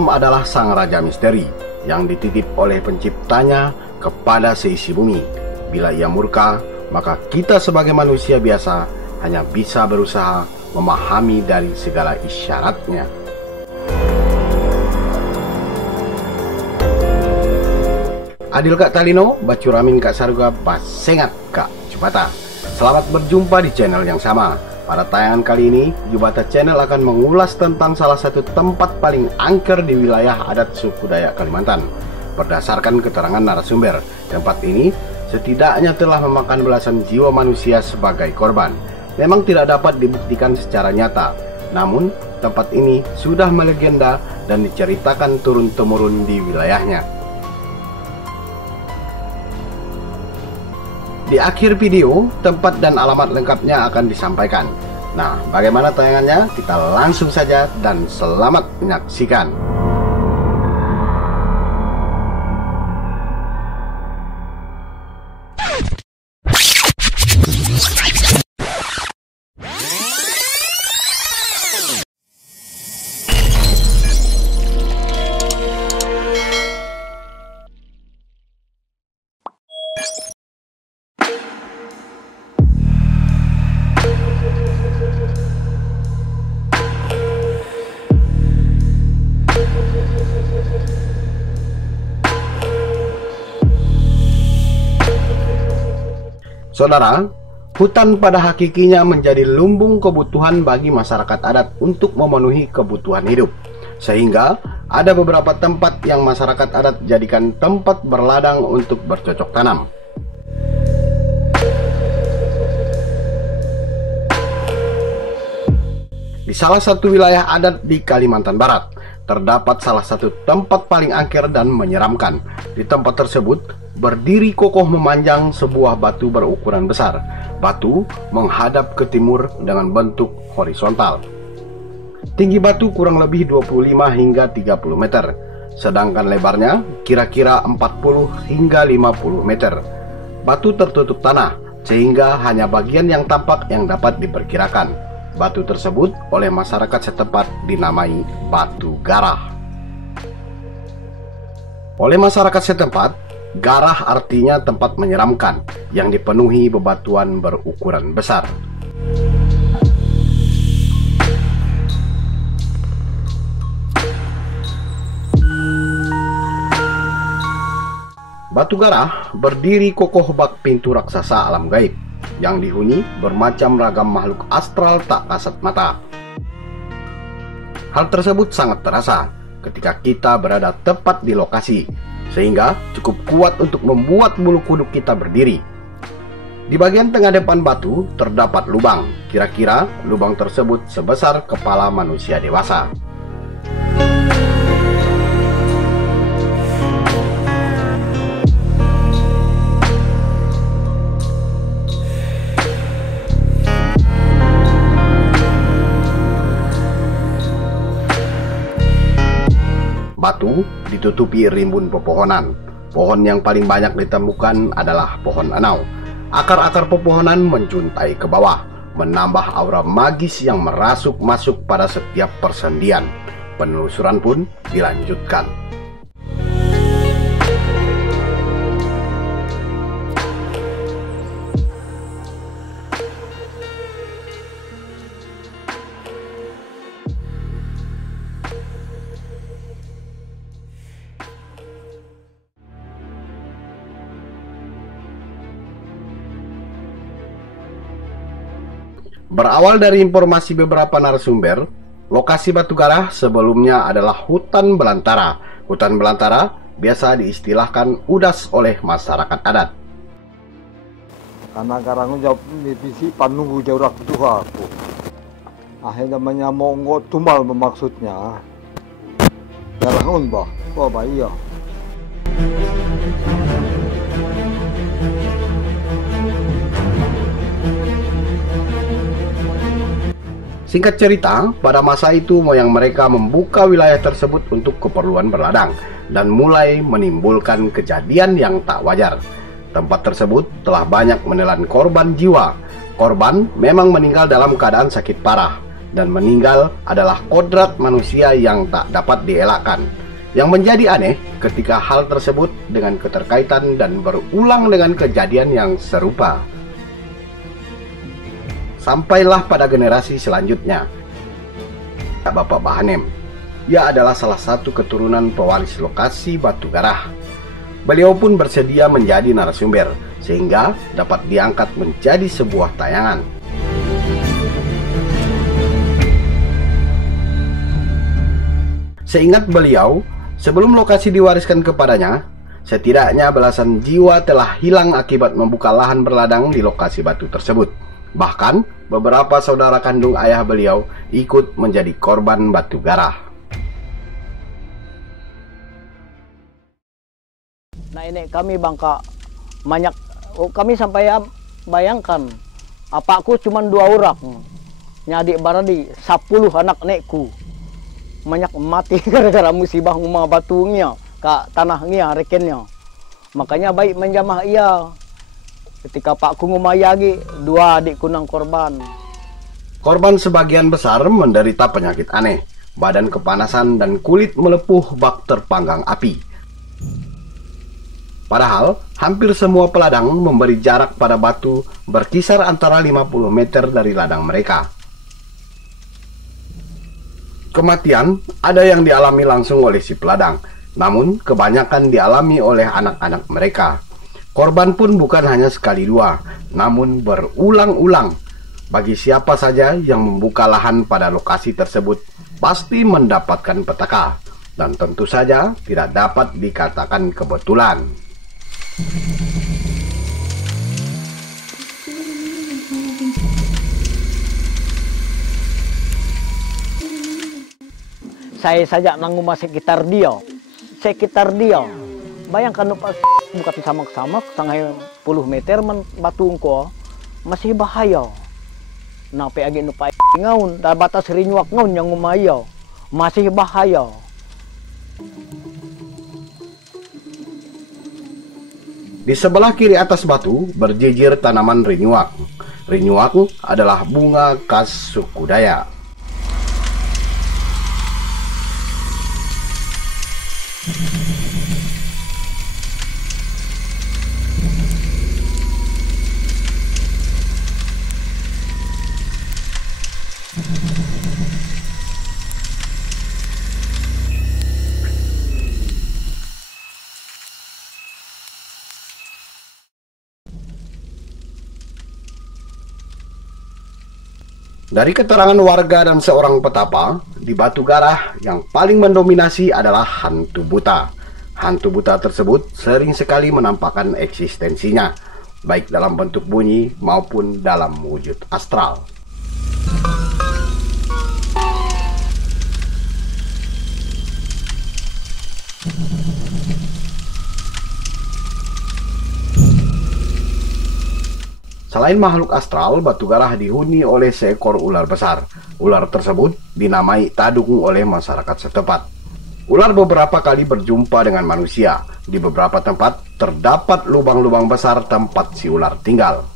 Alam adalah sang raja misteri yang dititip oleh penciptanya kepada seisi bumi. Bila ia murka, maka kita sebagai manusia biasa hanya bisa berusaha memahami dari segala isyaratnya. Adil Kak Talino, Bacuramin Kak Saruga, Basengat Kak Jubata. Selamat berjumpa di channel yang sama. Pada tayangan kali ini, Jubata Channel akan mengulas tentang salah satu tempat paling angker di wilayah adat suku Dayak Kalimantan. Berdasarkan keterangan narasumber, tempat ini setidaknya telah memakan belasan jiwa manusia sebagai korban. Memang tidak dapat dibuktikan secara nyata, namun tempat ini sudah melegenda dan diceritakan turun-temurun di wilayahnya. Di akhir video, tempat dan alamat lengkapnya akan disampaikan. Nah, bagaimana tayangannya? Kita langsung saja dan selamat menyaksikan. Saudara, hutan pada hakikinya menjadi lumbung kebutuhan bagi masyarakat adat untuk memenuhi kebutuhan hidup. Sehingga ada beberapa tempat yang masyarakat adat jadikan tempat berladang untuk bercocok tanam. Di salah satu wilayah adat di Kalimantan Barat, terdapat salah satu tempat paling angker dan menyeramkan. Di tempat tersebut berdiri kokoh memanjang sebuah batu berukuran besar. Batu menghadap ke timur dengan bentuk horizontal. Tinggi batu kurang lebih 25 hingga 30 meter, sedangkan lebarnya kira-kira 40 hingga 50 meter. Batu tertutup tanah, sehingga hanya bagian yang tampak yang dapat diperkirakan. Batu tersebut oleh masyarakat setempat dinamai Batu Garah. Oleh masyarakat setempat, garah artinya tempat menyeramkan yang dipenuhi bebatuan berukuran besar. Batu Garah berdiri kokoh bak pintu raksasa alam gaib yang dihuni bermacam ragam makhluk astral tak kasat mata. Hal tersebut sangat terasa ketika kita berada tepat di lokasi, sehingga cukup kuat untuk membuat bulu kuduk kita berdiri. Di bagian tengah depan batu terdapat lubang, kira-kira lubang tersebut sebesar kepala manusia dewasa. Batu ditutupi rimbun pepohonan. Pohon yang paling banyak ditemukan adalah pohon anau. Akar-akar pepohonan menjuntai ke bawah, menambah aura magis yang merasuk masuk pada setiap persendian. Penelusuran pun dilanjutkan. Berawal dari informasi beberapa narasumber, lokasi Batu Garah sebelumnya adalah hutan belantara. Hutan belantara biasa diistilahkan udas oleh masyarakat adat. Karena karang jawab divisi panunggu jauh tuha aku. Akhirnya namanya monggo tumal bermaksudnya. Garangun bah, oh iya. Singkat cerita, pada masa itu moyang mereka membuka wilayah tersebut untuk keperluan berladang dan mulai menimbulkan kejadian yang tak wajar. Tempat tersebut telah banyak menelan korban jiwa. Korban memang meninggal dalam keadaan sakit parah. dan meninggal adalah kodrat manusia yang tak dapat dielakkan. Yang menjadi aneh ketika hal tersebut dengan keterkaitan dan berulang dengan kejadian yang serupa. Sampailah pada generasi selanjutnya, Bapak Bahanem. Ia adalah salah satu keturunan pewaris lokasi Batu Garah. Beliau pun bersedia menjadi narasumber, sehingga dapat diangkat menjadi sebuah tayangan. Seingat beliau, sebelum lokasi diwariskan kepadanya, setidaknya belasan jiwa telah hilang akibat membuka lahan berladang di lokasi batu tersebut. Bahkan, beberapa saudara kandung ayah beliau ikut menjadi korban Batu Garah. Nah ini kami bangka banyak, kami sampai bayangkan, apaku cuma 2 orang, nyadik baradi 10 anak nekku, banyak mati gara-gara musibah ngumah batunya, ke tanahnya, rekennya. Makanya baik menjamah ia, ketika pakku ngumah lagi, 2 adikku nang korban. Korban sebagian besar menderita penyakit aneh, badan kepanasan dan kulit melepuh bak terpanggang api. Padahal, hampir semua peladang memberi jarak pada batu berkisar antara 50 meter dari ladang mereka. Kematian ada yang dialami langsung oleh si peladang, namun kebanyakan dialami oleh anak-anak mereka. Korban pun bukan hanya sekali 2, namun berulang-ulang. Bagi siapa saja yang membuka lahan pada lokasi tersebut, pasti mendapatkan petaka. Dan tentu saja tidak dapat dikatakan kebetulan. Saya saja nanguma sekitar dia. Bayangkan pas bukan sama-sama sangai puluh meter batu ko masih bahaya. Nape agi nupai ngaun, da batas rinyuak ngaun yang ngumaya. Masih bahaya. Di sebelah kiri atas batu berjejer tanaman rinyuak. Rinyuak adalah bunga khas suku Dayak. Dari keterangan warga dan seorang petapa, di Batu Garah yang paling mendominasi adalah hantu buta. Hantu buta tersebut sering sekali menampakkan eksistensinya, baik dalam bentuk bunyi maupun dalam wujud astral. Selain makhluk astral, Batu Garah dihuni oleh seekor ular besar. Ular tersebut dinamai Tadung oleh masyarakat setempat. Ular beberapa kali berjumpa dengan manusia. Di beberapa tempat terdapat lubang-lubang besar tempat si ular tinggal.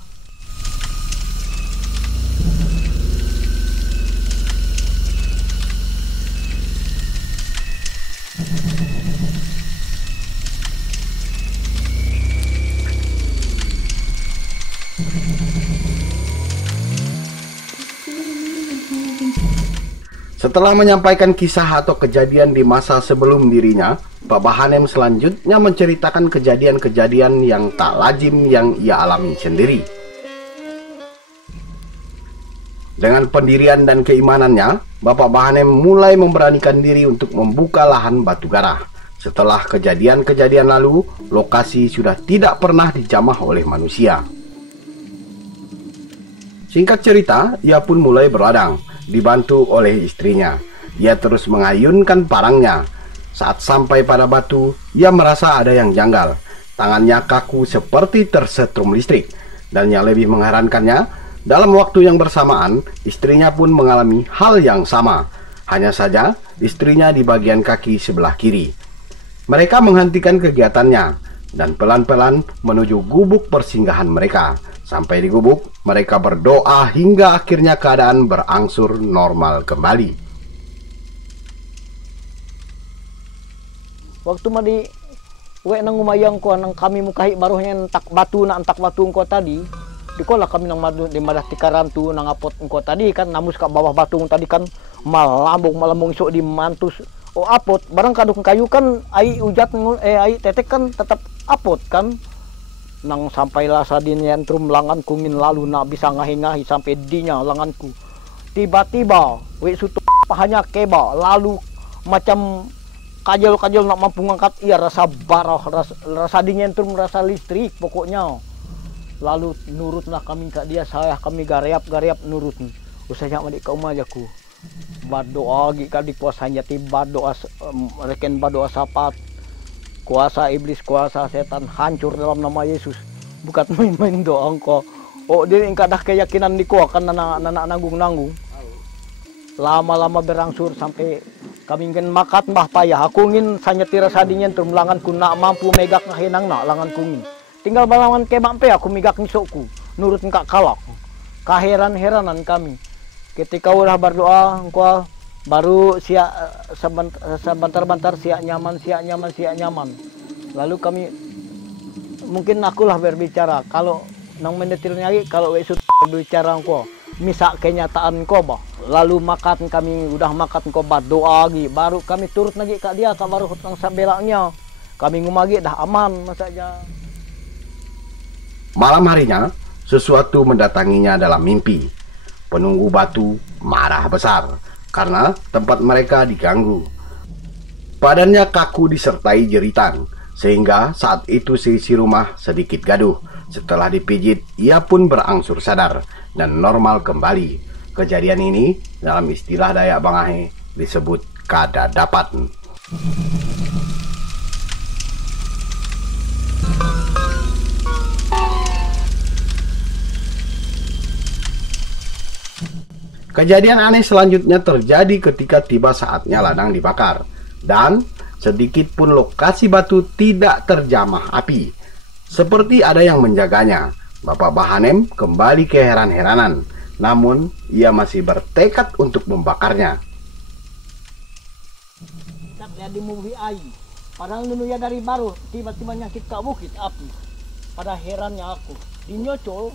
Setelah menyampaikan kisah atau kejadian di masa sebelum dirinya, Pak Bahanem selanjutnya menceritakan kejadian-kejadian yang tak lazim yang ia alami sendiri. Dengan pendirian dan keimanannya, Bapak Bahanem mulai memberanikan diri untuk membuka lahan Batu Garah. Setelah kejadian-kejadian lalu, lokasi sudah tidak pernah dijamah oleh manusia. Singkat cerita, ia pun mulai berladang, dibantu oleh istrinya. Ia terus mengayunkan parangnya. Saat sampai pada batu, ia merasa ada yang janggal. Tangannya kaku seperti tersetrum listrik. Dan yang lebih mengherankannya, dalam waktu yang bersamaan, istrinya pun mengalami hal yang sama. Hanya saja, istrinya di bagian kaki sebelah kiri. Mereka menghentikan kegiatannya dan pelan-pelan menuju gubuk persinggahan mereka. Sampai di gubuk, mereka berdoa hingga akhirnya keadaan berangsur normal kembali. Waktu madi nang umayang ko nang kami mukahi baruhnya entak batu engko tadi. Dikolah kami nang madu di madah tikaran tu nang apot engko tadi kan namus ka bawah batu tadi kan malambung sok di mantus. Oh apot barang kadung kayu kan ai ujat ai tetek kan tetap apot kan. Nang sampailah sadin yentrum langan kungin lalu nak bisa ngahi-ngahi sampai dinya langanku. Tiba-tiba sutu pahanya keba lalu macam kajal-kajal nak mampu ngangkat ia rasa barah rasa dinyentrum rasa listrik pokoknya. Lalu nurutlah kami ke dia, saya kami gariap nurut. Usahanya madik ke umah jaku. Berdoa gika di puasanya tiba doa reken berdoa sapat. Kuasa iblis, kuasa setan hancur dalam nama Yesus. Bukan main-main doa engkau. Oh dia engkau dah keyakinan di kau kan anak nanggung. Lama-lama berangsur sampai kami ingin makat mbah payah. Aku ingin sanyetira sadingin tuh langanku nak mampu megak ngahinang nak langan kungin. Tinggal balangan kebak pe aku megak nisokku. Nurut engkak kalak. Keheran-heranan kami. Ketika udah berdoa engkau baru sebentar-bentar siap nyaman. Lalu kami mungkin akulah berbicara. Kalau nang mendetil lagi kalau esut berbicara engkau. Misak kenyataan ko bah. Lalu makan kami udah makan ko berdoa lagi. Baru kami turut lagi kak dia tak baru hutang sabelaknya. Kami ngumagi dah aman masaja. Malam harinya, sesuatu mendatanginya dalam mimpi. Penunggu batu marah besar karena tempat mereka diganggu. Badannya kaku disertai jeritan, sehingga saat itu seisi rumah sedikit gaduh. Setelah dipijit, ia pun berangsur sadar dan normal kembali. Kejadian ini dalam istilah Dayak Bangahe disebut kadadapat. Kejadian aneh selanjutnya terjadi ketika tiba saatnya ladang dibakar dan sedikit pun lokasi batu tidak terjamah api. Seperti ada yang menjaganya. Bapak Bahanem kembali keheran-heranan, namun ia masih bertekad untuk membakarnya. Jadi movie ai. Padahal dulu ya dari baru tiba-tiba nyakit ke bukit api. Pada herannya aku. Dinyocol.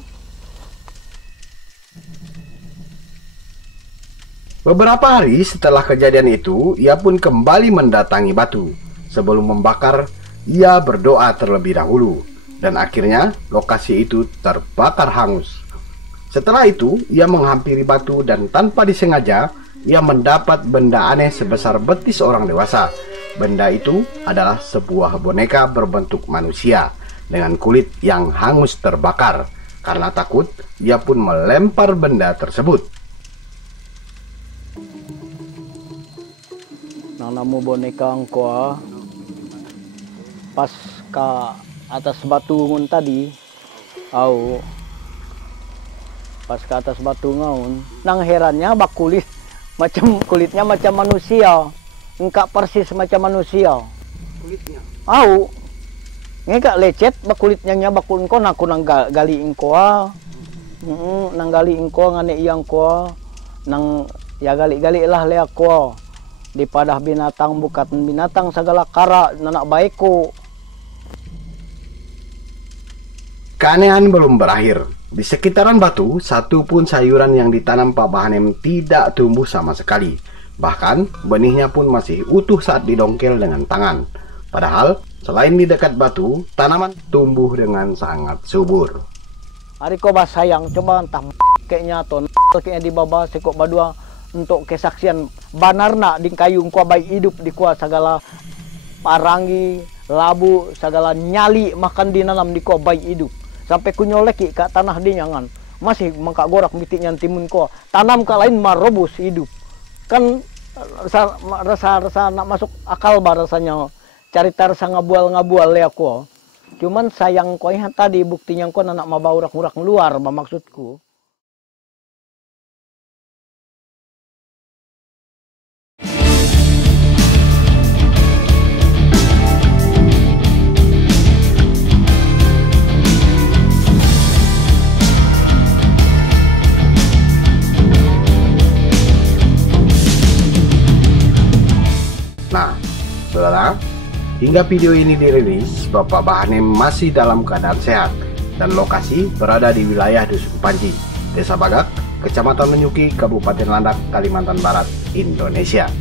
Beberapa hari setelah kejadian itu, ia pun kembali mendatangi batu. Sebelum membakar, ia berdoa terlebih dahulu. Dan akhirnya, lokasi itu terbakar hangus. Setelah itu, ia menghampiri batu dan tanpa disengaja, ia mendapat benda aneh sebesar betis orang dewasa. Benda itu adalah sebuah boneka berbentuk manusia dengan kulit yang hangus terbakar. Karena takut, ia pun melempar benda tersebut. Nanamu boneka engkau pas ke atas batu ngun tadi, pas ke atas batu ngaun, nang herannya bak kulit macam kulitnya macam manusia, engkak persis macam manusia. Kulitnya? Ngekak lecet bak kulitnya bakul engkau, naku nang gali engkau, nang gali engkau ngane iyang ko, nang ya gali-gali lah leak ko. Di padah binatang bukan binatang segala kara nanak baikku. Keanehan belum berakhir. Di sekitaran batu, satu pun sayuran yang ditanam Pak Bahanem tidak tumbuh sama sekali. Bahkan benihnya pun masih utuh saat didongkel dengan tangan. Padahal selain di dekat batu, tanaman tumbuh dengan sangat subur. Hari ko ba sayang coba entah kayaknya ton kayaknya di bawah sekok badua untuk kesaksian banarna di kayu engkau baik hidup di kuah segala parangi labu segala nyali makan dinanam di kuah baik hidup sampai kunyoleki ke tanah di nyangan masih mangkak gorak mitiknya timun ko tanam ke lain marobus hidup kan rasa nak masuk akal rasanya carita rasa ngabual ya ko cuman sayang ko tadi buktinya ko anak mabaurak-urak luar maksudku. Hingga video ini dirilis, Bapak Bahanem masih dalam keadaan sehat dan lokasi berada di wilayah Dusun Panji, Desa Bagak, Kecamatan Menyuki, Kabupaten Landak, Kalimantan Barat, Indonesia.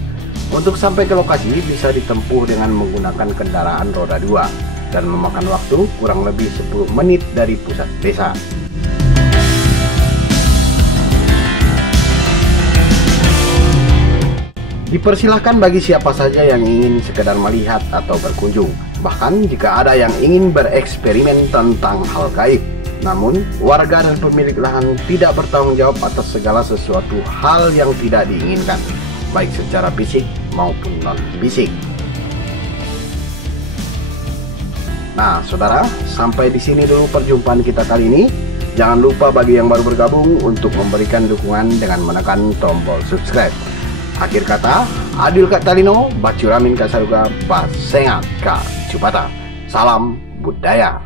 Untuk sampai ke lokasi bisa ditempuh dengan menggunakan kendaraan roda 2 dan memakan waktu kurang lebih 10 menit dari pusat desa. Dipersilahkan bagi siapa saja yang ingin sekedar melihat atau berkunjung, bahkan jika ada yang ingin bereksperimen tentang hal gaib. Namun, warga dan pemilik lahan tidak bertanggung jawab atas segala sesuatu hal yang tidak diinginkan, baik secara fisik maupun non-fisik. Nah, saudara, sampai di sini dulu perjumpaan kita kali ini. Jangan lupa bagi yang baru bergabung untuk memberikan dukungan dengan menekan tombol subscribe. Akhir kata, Adil Kak Talino, Bacuramin Kasaruga, Basengat Kak Cupata. Salam budaya.